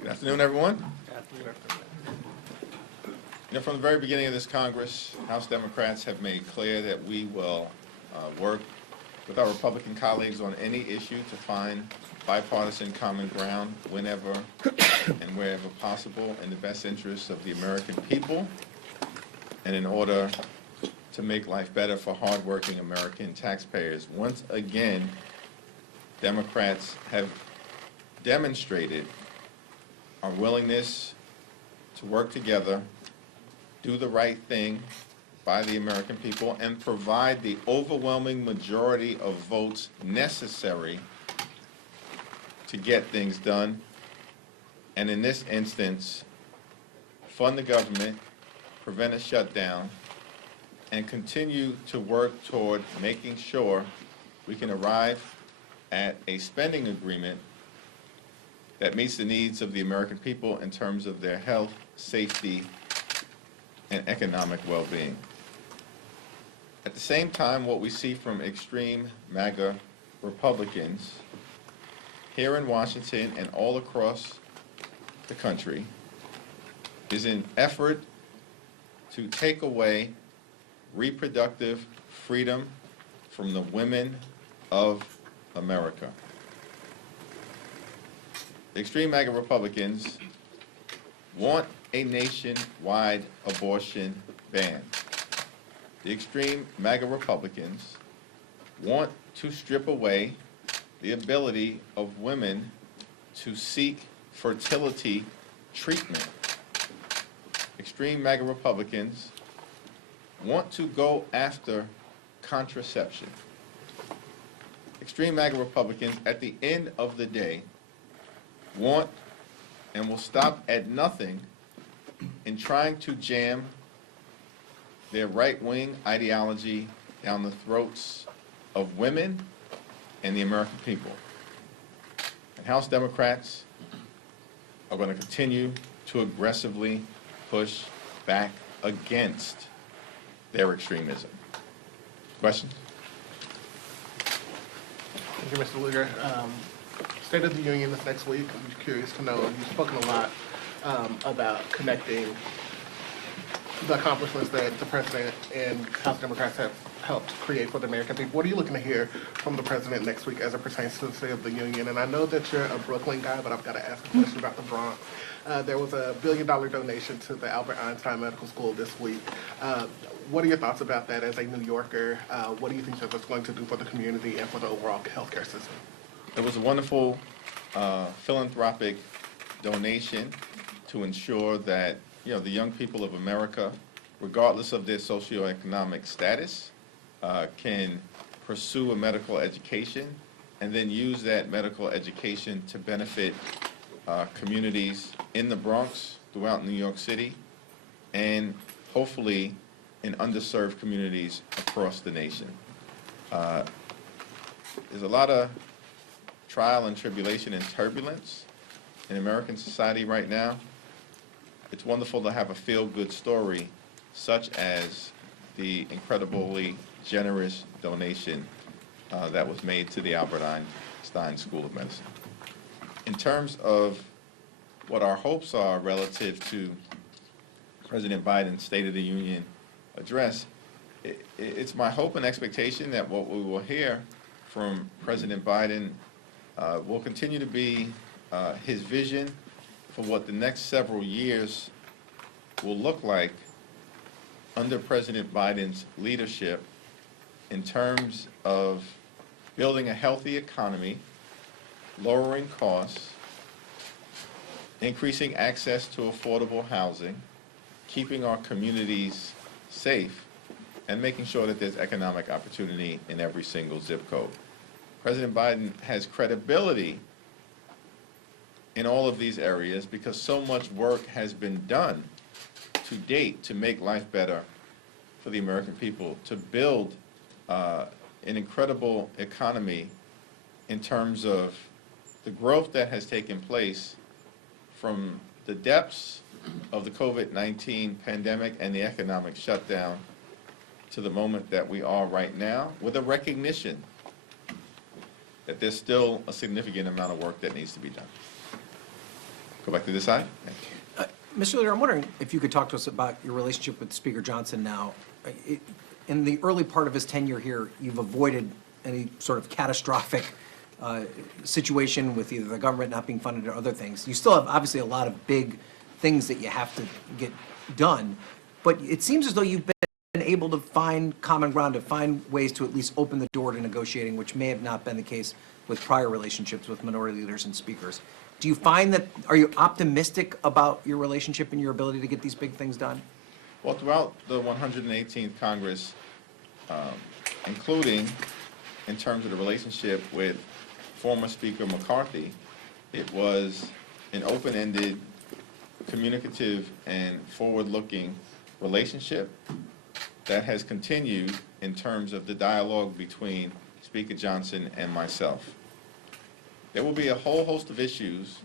Good afternoon, everyone. From the very beginning of this Congress, House Democrats have made clear that we will work with our Republican colleagues on any issue to find bipartisan common ground whenever and wherever possible in the best interests of the American people and in order to make life better for hardworking American taxpayers. Once again, Democrats have demonstrated our willingness to work together, do the right thing by the American people, and provide the overwhelming majority of votes necessary to get things done. And in this instance, fund the government, prevent a shutdown, and continue to work toward making sure we can arrive at a spending agreement that meets the needs of the American people in terms of their health, safety, and economic well-being. At the same time, what we see from extreme MAGA Republicans here in Washington and all across the country is an effort to take away reproductive freedom from the women of America. Extreme MAGA Republicans want a nationwide abortion ban. The extreme MAGA Republicans want to strip away the ability of women to seek fertility treatment. Extreme MAGA Republicans want to go after contraception. Extreme MAGA Republicans, at the end of the day, want and will stop at nothing in trying to jam their right-wing ideology down the throats of women and the American people. And House Democrats are going to continue to aggressively push back against their extremism. Questions? Thank you, Mr. Lugar. State of the Union is next week. I'm curious to know, you've spoken a lot about connecting the accomplishments that the President and House Democrats have helped create for the American people. What are you looking to hear from the President next week as it pertains to the State of the Union? And I know that you're a Brooklyn guy, but I've got to ask a question about the Bronx. There was a $1 billion donation to the Albert Einstein Medical School this week. What are your thoughts about that as a New Yorker? What do you think that that's going to do for the community and for the overall healthcare system? It was a wonderful philanthropic donation to ensure that the young people of America, regardless of their socioeconomic status, can pursue a medical education and then use that medical education to benefit communities in the Bronx, throughout New York City, and hopefully in underserved communities across the nation. There's a lot of trial and tribulation and turbulence in American society right now. It's wonderful to have a feel-good story such as the incredibly generous donation that was made to the Albert Einstein School of Medicine. In terms of what our hopes are relative to President Biden's State of the Union address, it's my hope and expectation that what we will hear from President Biden will continue to be his vision for what the next several years will look like under President Biden's leadership in terms of building a healthy economy, lowering costs, increasing access to affordable housing, keeping our communities safe, and making sure that there's economic opportunity in every single zip code. President Biden has credibility in all of these areas because so much work has been done to date to make life better for the American people, to build an incredible economy in terms of the growth that has taken place from the depths of the COVID-19 pandemic and the economic shutdown to the moment that we are right now, with a recognition that there's still a significant amount of work that needs to be done. Go back to this side. Thank you. Mr. Leader, I'm wondering if you could talk to us about your relationship with Speaker Johnson now. In the early part of his tenure here, you've avoided any sort of catastrophic situation with either the government not being funded or other things. You still have obviously a lot of big things that you have to get done, but it seems as though you've been able to find common ground, to find ways to at least open the door to negotiating, which may have not been the case with prior relationships with minority leaders and speakers. Do you find that, are you optimistic about your relationship and your ability to get these big things done? Well, throughout the 118th Congress, including in terms of the relationship with former Speaker McCarthy, it was an open-ended, communicative, and forward-looking relationship that has continued in terms of the dialogue between Speaker Johnson and myself. There will be a whole host of issues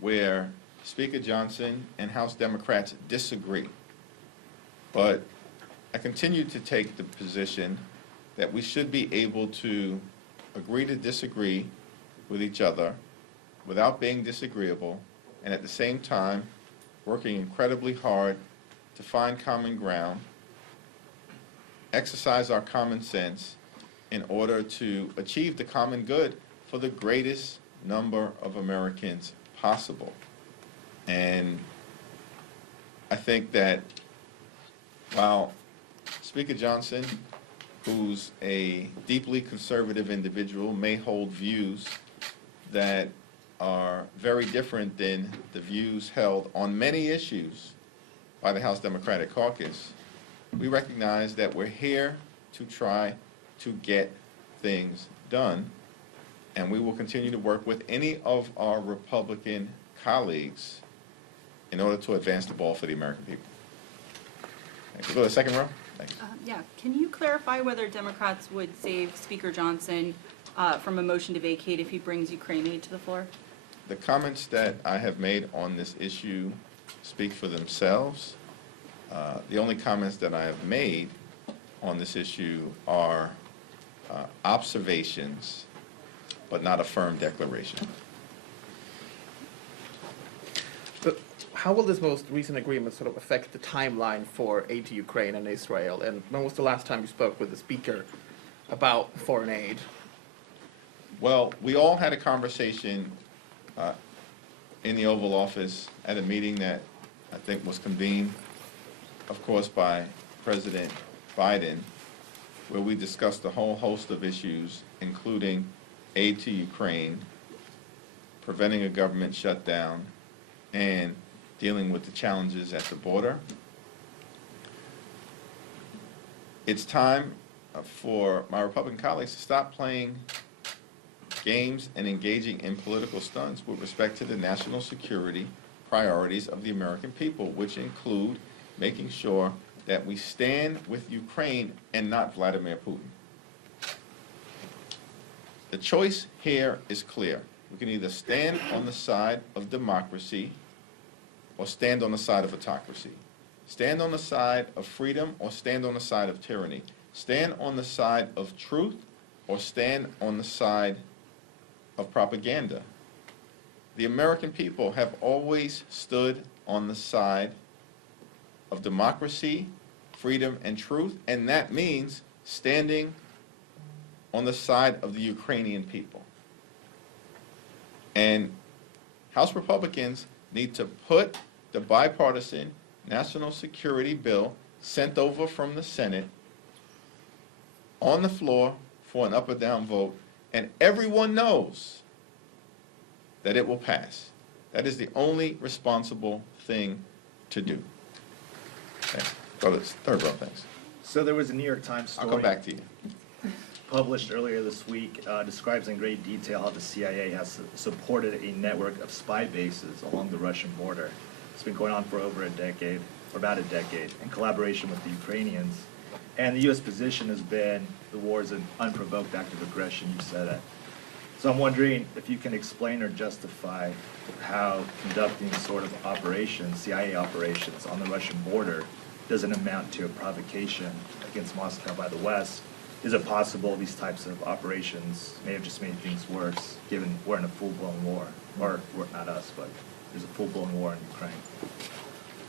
where Speaker Johnson and House Democrats disagree. But I continue to take the position that we should be able to agree to disagree with each other without being disagreeable, and at the same time working incredibly hard to find common ground, exercise our common sense in order to achieve the common good for the greatest number of Americans possible. And I think that while Speaker Johnson, who's a deeply conservative individual, may hold views that are very different than the views held on many issues by the House Democratic Caucus, we recognize that we're here to try to get things done, and we will continue to work with any of our Republican colleagues in order to advance the ball for the American people. Thank you. Go to the second row. Thanks. Yeah, can you clarify whether Democrats would save Speaker Johnson from a motion to vacate if he brings Ukraine aid to the floor? The comments that I have made on this issue speak for themselves. The only comments that I have made on this issue are observations, but not a firm declaration. But how will this most recent agreement sort of affect the timeline for aid to Ukraine and Israel? And when was the last time you spoke with the Speaker about foreign aid? Well, we all had a conversation in the Oval Office at a meeting that I think was convened, of course, by President Biden, where we discussed a whole host of issues, including aid to Ukraine, preventing a government shutdown, and dealing with the challenges at the border. It's time for my Republican colleagues to stop playing games and engaging in political stunts with respect to the national security priorities of the American people, which include making sure that we stand with Ukraine and not Vladimir Putin. The choice here is clear. We can either stand on the side of democracy or stand on the side of autocracy. Stand on the side of freedom or stand on the side of tyranny. Stand on the side of truth or stand on the side of propaganda. The American people have always stood on the side of democracy, freedom, and truth, and that means standing on the side of the Ukrainian people. And House Republicans need to put the bipartisan national security bill sent over from the Senate on the floor for an up or down vote, and everyone knows that it will pass. That is the only responsible thing to do. Okay. Go to the third row, thanks. So there was a New York Times story I'll come back to you. published earlier this week, describes in great detail how the CIA has supported a network of spy bases along the Russian border. It's been going on for over a decade, or about a decade, in collaboration with the Ukrainians. And the U.S. position has been the war is an unprovoked act of aggression. You said that. So I'm wondering if you can explain or justify how conducting sort of operations, CIA operations on the Russian border doesn't amount to a provocation against Moscow by the West, is it possible these types of operations may have just made things worse, given we're in a full-blown war? Or, not us, but there's a full-blown war in Ukraine.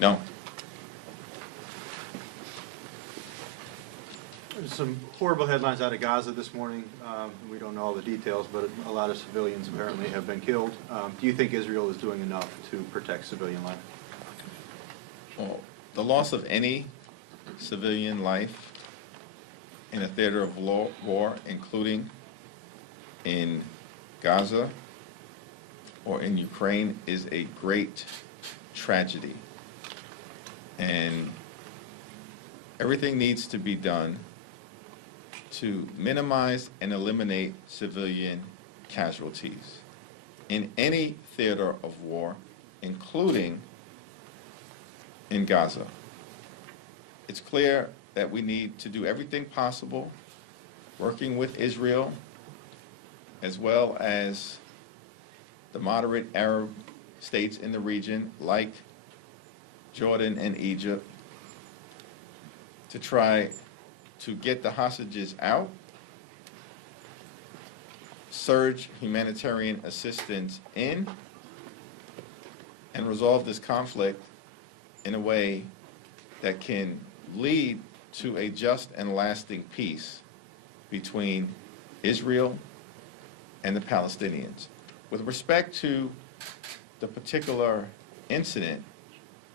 No. There's some horrible headlines out of Gaza this morning. We don't know all the details, but a lot of civilians apparently have been killed. Do you think Israel is doing enough to protect civilian life? Well, the loss of any civilian life in a theater of war, including in Gaza or in Ukraine, is a great tragedy. And everything needs to be done to minimize and eliminate civilian casualties in any theater of war, including in Gaza. It's clear that we need to do everything possible, working with Israel, as well as the moderate Arab states in the region, like Jordan and Egypt, to try to get the hostages out, surge humanitarian assistance in, and resolve this conflict in a way that can lead to a just and lasting peace between Israel and the Palestinians. With respect to the particular incident,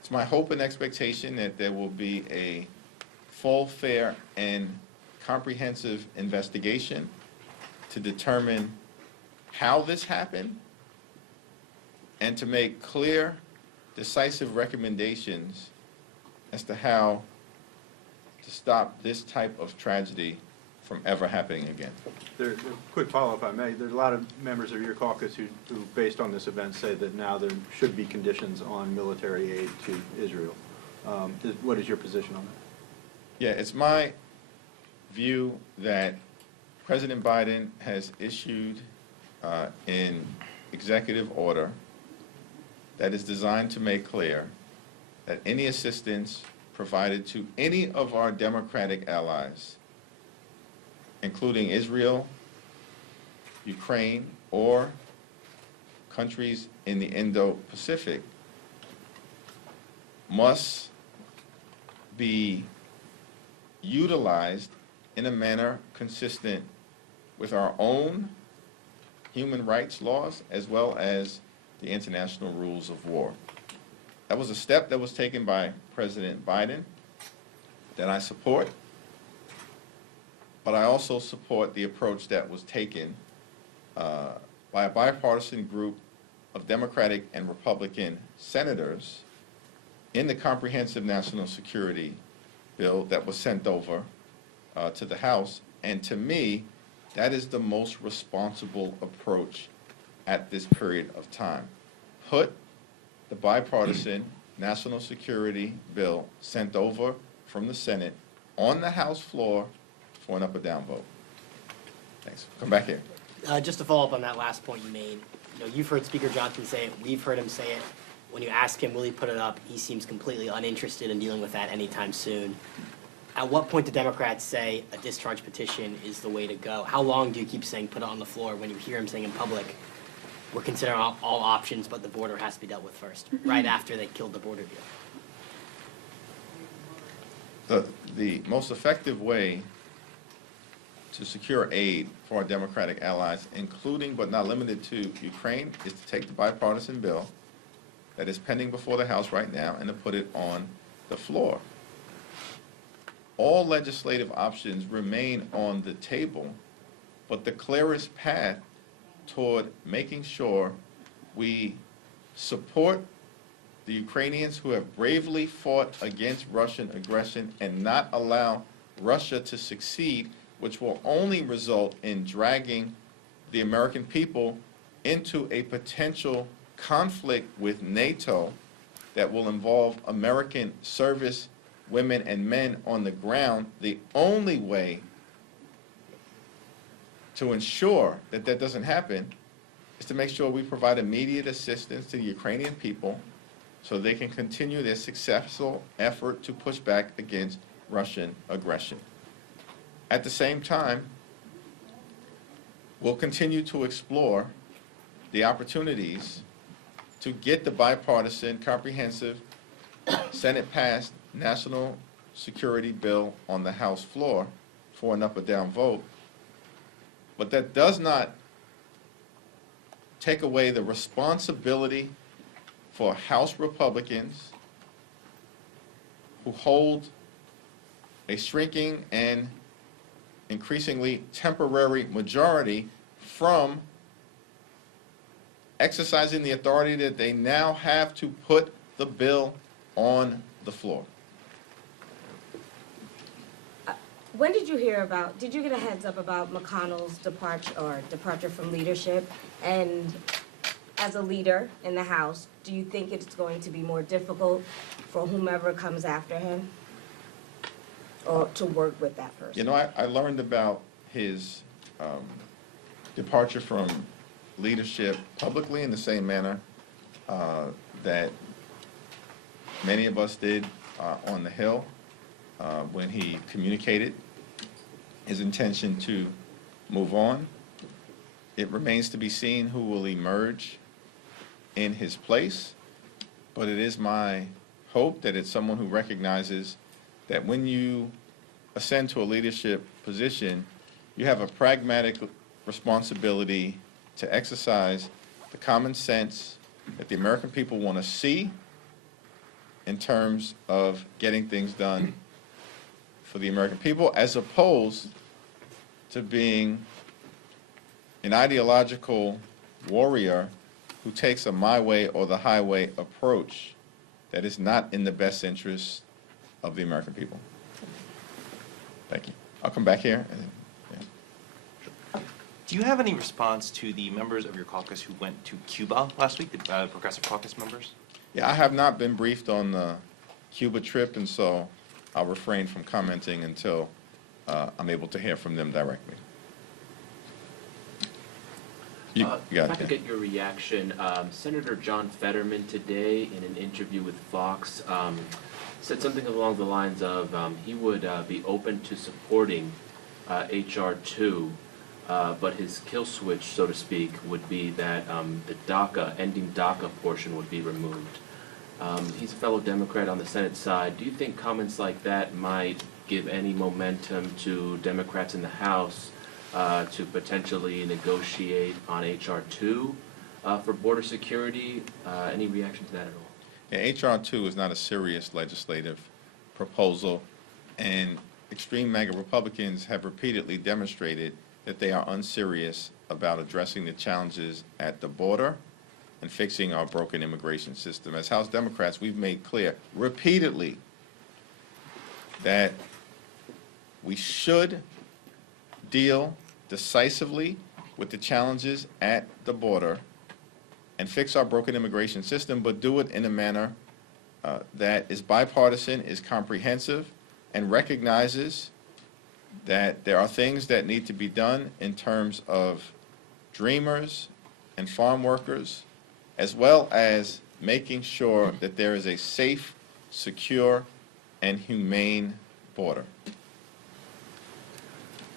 it's my hope and expectation that there will be a full, fair, and comprehensive investigation to determine how this happened and to make clear, decisive recommendations as to how to stop this type of tragedy from ever happening again. A quick follow-up, if I may. There's a lot of members of your caucus who, based on this event, say that now there should be conditions on military aid to Israel. What is your position on that? Yeah, it's my view that President Biden has issued an executive order that is designed to make clear that any assistance provided to any of our democratic allies, including Israel, Ukraine, or countries in the Indo-Pacific, must be utilized in a manner consistent with our own human rights laws as well as the international rules of war. That was a step that was taken by President Biden that I support, but I also support the approach that was taken by a bipartisan group of Democratic and Republican senators in the Comprehensive National Security Bill that was sent over to the House. And to me, that is the most responsible approach at this period of time. Put the bipartisan National Security Bill sent over from the Senate on the House floor for an up or down vote. Thanks. Come back here. Just to follow up on that last point you made, you've heard Speaker Johnson say it, we've heard him say it. When you ask him, will he put it up, he seems completely uninterested in dealing with that anytime soon. At what point do Democrats say a discharge petition is the way to go? How long do you keep saying put it on the floor when you hear him saying in public, we're considering all options, but the border has to be dealt with first, right after they killed the border deal? The most effective way to secure aid for our democratic allies, including but not limited to Ukraine, is to take the bipartisan bill that is pending before the House right now and to put it on the floor. All legislative options remain on the table, but the clearest path toward making sure we support the Ukrainians who have bravely fought against Russian aggression and not allow Russia to succeed, which will only result in dragging the American people into a potential conflict with NATO that will involve American service women and men on the ground. The only way to ensure that that doesn't happen is to make sure we provide immediate assistance to the Ukrainian people so they can continue their successful effort to push back against Russian aggression. At the same time, we'll continue to explore the opportunities to get the bipartisan, comprehensive, Senate-passed national security bill on the House floor for an up or down vote. But that does not take away the responsibility for House Republicans who hold a shrinking and increasingly temporary majority from exercising the authority that they now have to put the bill on the floor. When did you hear about, did you get a heads up about McConnell's departure from leadership? And as a leader in the House, do you think it's going to be more difficult for whomever comes after him? Or to work with that person? You know, I learned about his departure from leadership publicly in the same manner that many of us did on the Hill when he communicated his intention to move on. It remains to be seen who will emerge in his place, but it is my hope that it's someone who recognizes that when you ascend to a leadership position, you have a pragmatic responsibility to exercise the common sense that the American people want to see in terms of getting things done for the American people, as opposed to being an ideological warrior who takes a my way or the highway approach that is not in the best interest of the American people. Thank you. I'll come back here. And, yeah. Do you have any response to the members of your caucus who went to Cuba last week, the Progressive Caucus members? Yeah, I have not been briefed on the Cuba trip, and so I'll refrain from commenting until I'm able to hear from them directly. You If got I it. could get your reaction, Senator John Fetterman today in an interview with Fox said something along the lines of he would be open to supporting H.R. 2, but his kill switch, so to speak, would be that the DACA, ending DACA portion would be removed. He's a fellow Democrat on the Senate side. Do you think comments like that might give any momentum to Democrats in the House to potentially negotiate on H.R. 2 for border security? Any reaction to that at all? Yeah, H.R. 2 is not a serious legislative proposal, and extreme MAGA Republicans have repeatedly demonstrated that they are unserious about addressing the challenges at the border and fixing our broken immigration system. As House Democrats, we've made clear repeatedly that we should deal decisively with the challenges at the border and fix our broken immigration system, but do it in a manner that is bipartisan, is comprehensive, and recognizes that there are things that need to be done in terms of dreamers and farm workers, as well as making sure that there is a safe, secure, and humane border.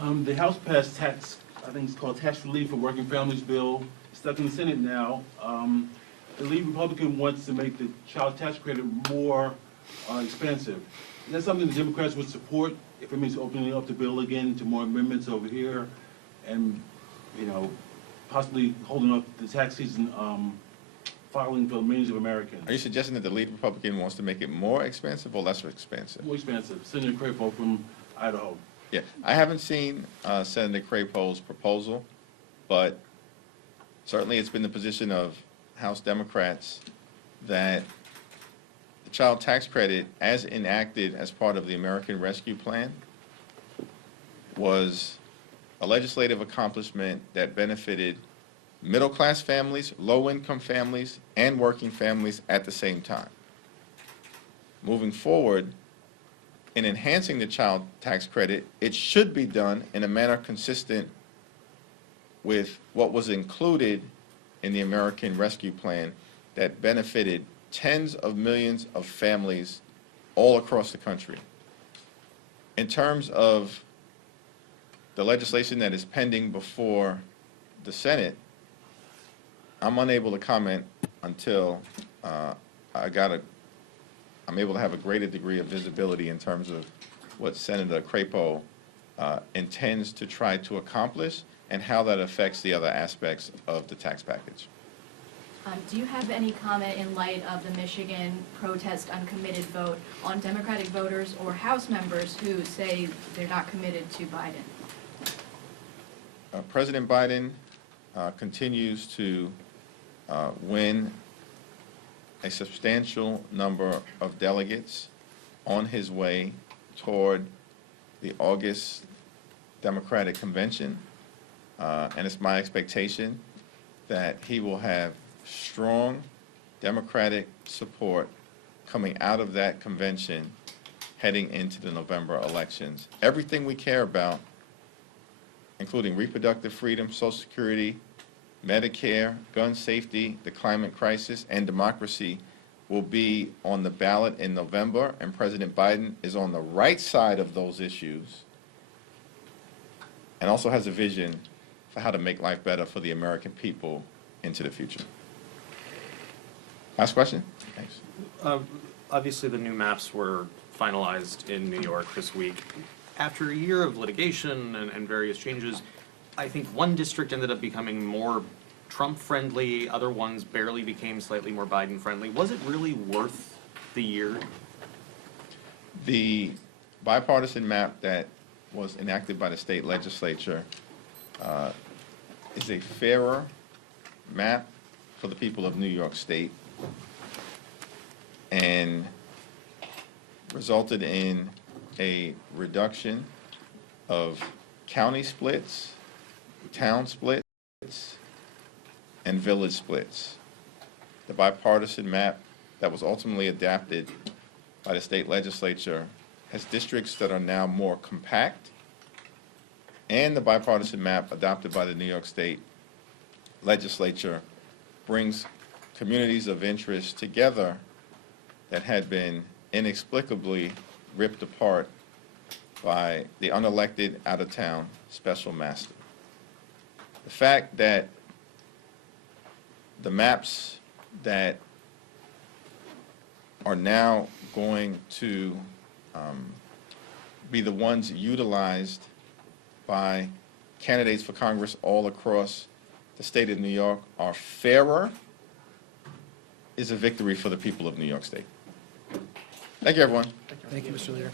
The House passed tax, I think it's called Tax Relief for Working Families Bill, stuck in the Senate now. The lead Republican wants to make the child tax credit more expansive. Is that something the Democrats would support if it means opening up the bill again to more amendments over here and, you know, possibly holding up the tax season filing for millions of Americans? Are you suggesting that the lead Republican wants to make it more expensive or less expensive? More expensive. Senator Crapo from Idaho. Yeah, I haven't seen Senator Crapo's proposal, but certainly it's been the position of House Democrats that the child tax credit, as enacted as part of the American Rescue Plan, was a legislative accomplishment that benefited middle-class families, low-income families, and working families at the same time. Moving forward, in enhancing the child tax credit, it should be done in a manner consistent with what was included in the American Rescue Plan that benefited tens of millions of families all across the country. In terms of the legislation that is pending before the Senate, I'm unable to comment until I'm able to have a greater degree of visibility in terms of what Senator Crapo intends to try to accomplish and how that affects the other aspects of the tax package. Do you have any comment in light of the Michigan protest uncommitted vote on Democratic voters or House members who say they're not committed to Biden? President Biden continues to win a substantial number of delegates on his way toward the August Democratic Convention. And it's my expectation that he will have strong Democratic support coming out of that convention heading into the November elections. Everything we care about, including reproductive freedom, Social Security, Medicare, gun safety, the climate crisis, and democracy, will be on the ballot in November, and President Biden is on the right side of those issues and also has a vision for how to make life better for the American people into the future. Last question? Thanks. Obviously, the new maps were finalized in New York this week. After a year of litigation and various changes, I think one district ended up becoming more Trump-friendly, other ones barely became slightly more Biden-friendly. Was it really worth the year? The bipartisan map that was enacted by the state legislature is a fairer map for the people of New York State and resulted in a reduction of county splits, town splits, and village splits. The bipartisan map that was ultimately adopted by the state legislature has districts that are now more compact, and the bipartisan map adopted by the New York State legislature brings communities of interest together that had been inexplicably ripped apart by the unelected out-of-town special master. The fact that the maps that are now going to be the ones utilized by candidates for Congress all across the state of New York are fairer is a victory for the people of New York State. Thank you, everyone. Thank you, Mr. Leader.